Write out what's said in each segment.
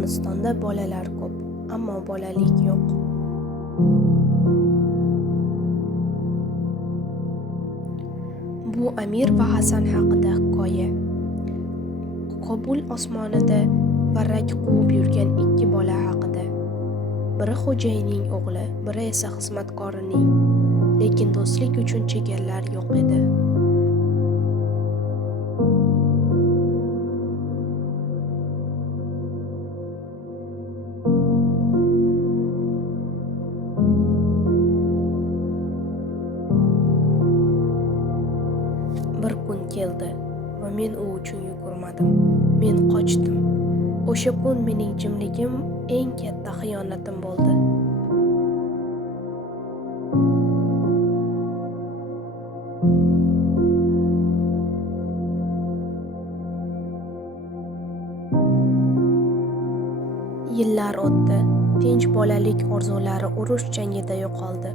Afg'onistonda bolalar ko'p, ammo bolalik yo'q. Bu Amir va Hasan haqida hikoya. Kobul osmonida varrak quvib yurgan ikki bola haqida. Biri xo'jayinning o'g'li, biri esa xizmatkorining. Lekin do'stlik uchun chegaralar yo'q edi. Bir kun keldi va men u uchun yugurmadim. Men qochdim. O'sha kun mening jimligim eng katta xiyonatim bo'ldi. Yillar o'tdi. Tinch bolalik orzulari urush jangida yo'qoldi.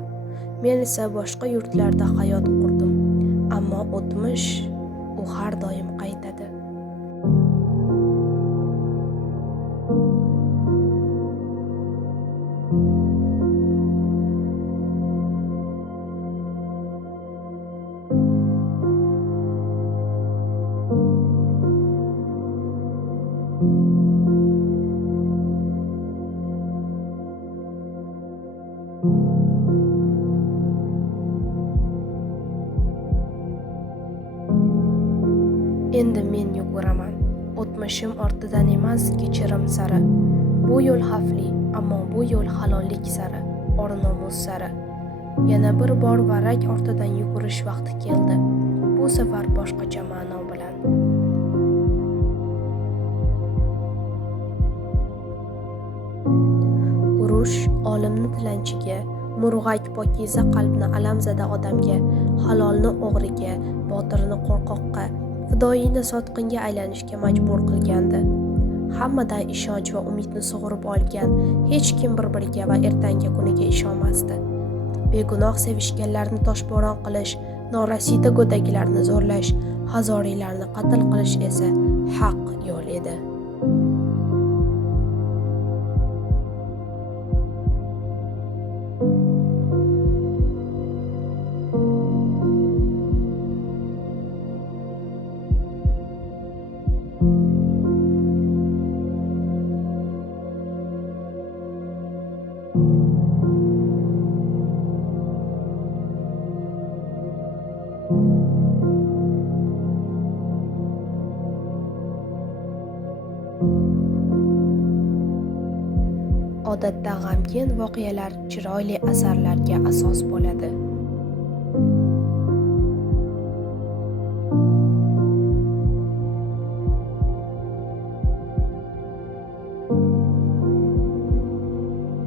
Men esa boshqa yurtlarda hayot qurdim. Ammo o'tmish u har doim qaytadi. Endi men yuguraman. O'tmishim ortidan emas, kechirim sari. Bu yo'l xavfli, ammo bu yo'l halollik sari, or-nomus sari. Yana bir bor varrak ortidan yugurish vaqti keldi. Bu safar boshqacha ma'no bilan. Urush olimni tilanchiga, murg'ak pokiza qalbni alamzada odamga, halolni o'g'riga, botirni qo'rqoqqa, fidoyini sotqinga aylanishga majbur qilgandi. Hammadan ishonch va umidni sug'urib olgan hech kim bir-biriga va ertangi kuniga ishonmasdi. Begunoh sevishganlarni toshbo'ron qilish, norasida go'daklarni zo'rlash, hazoriylarni qatl qilish esa haq yo'l edi. Odatda g'amgin voqealar chiroyli asarlarga asos bo'ladi.